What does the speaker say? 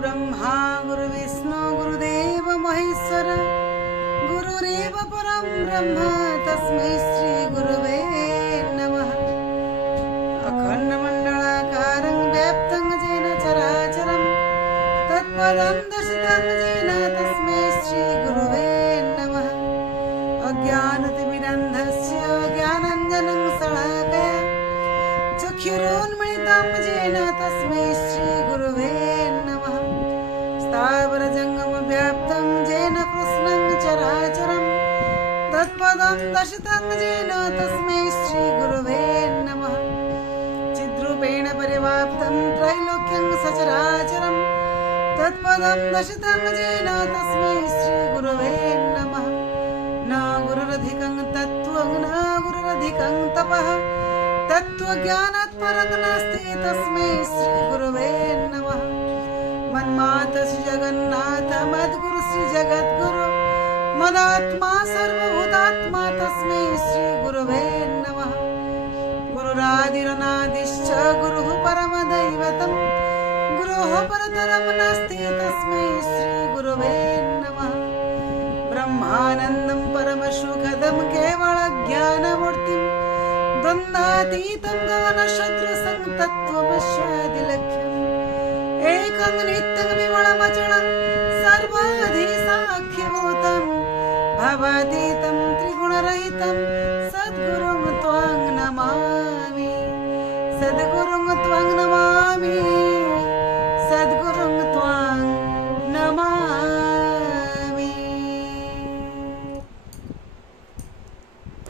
ब्रह्मा गुरुविष्णु गुरुदेव महेश्वर गुरुरेव परं ब्रह्म तस्मै श्री गुरुवे नमः। अखण्डमण्डलाकारं व्याप्तं येन चराचरं तत्पदं दर्शितं येन तस्मै श्री गुरुवे नमः। अज्ञानतिमिरन्धस्य ज्ञानाञ्जनं शलाकया चक्षुरुन्मिलितं येन तस्मै श्री गुरुवे नमः। स्थावरजङ्गमव्याप्तं येन कृष्णं चराचरं तत्पदं दर्शितं येन तस्मै श्री गुरुवे नमः। चिद्रूपेण परिव्याप्तं त्रैलोक्यं सचराचरं तत्पदं दर्शितं येन तस्मै श्री गुरुवे नमः। न गुरुरधिकं तत्त्वं न गुरुरधिकं तपः तत्त्वज्ञानात् परं नास्ति तस्मै श्री गुरुवे नमः। मन्माता श्री जगन्नाथ मद्गुरु श्री जगद्गुरु मदात्मा सर्वभूतात्मा तस्मै श्री गुरुवे नमः। गुरुरादिरनादिश्च गुरुः परमदैवतं गुरोः परतरं नास्ति तस्मै श्री गुरुवे नमः। ब्रह्मानन्दं परमसुखदं केवलज्ञानमूर्तिं द्वन्द्वातीतं गगनसदृशं तत्त्वमस्यादिलक्ष्यम् एकं नित्यं विमलमचलं सर्वाधि साख्यभूतं भवातीतं त्रिगुणरहितं सद्गुरुं त्वां नमामि। सद्गुरु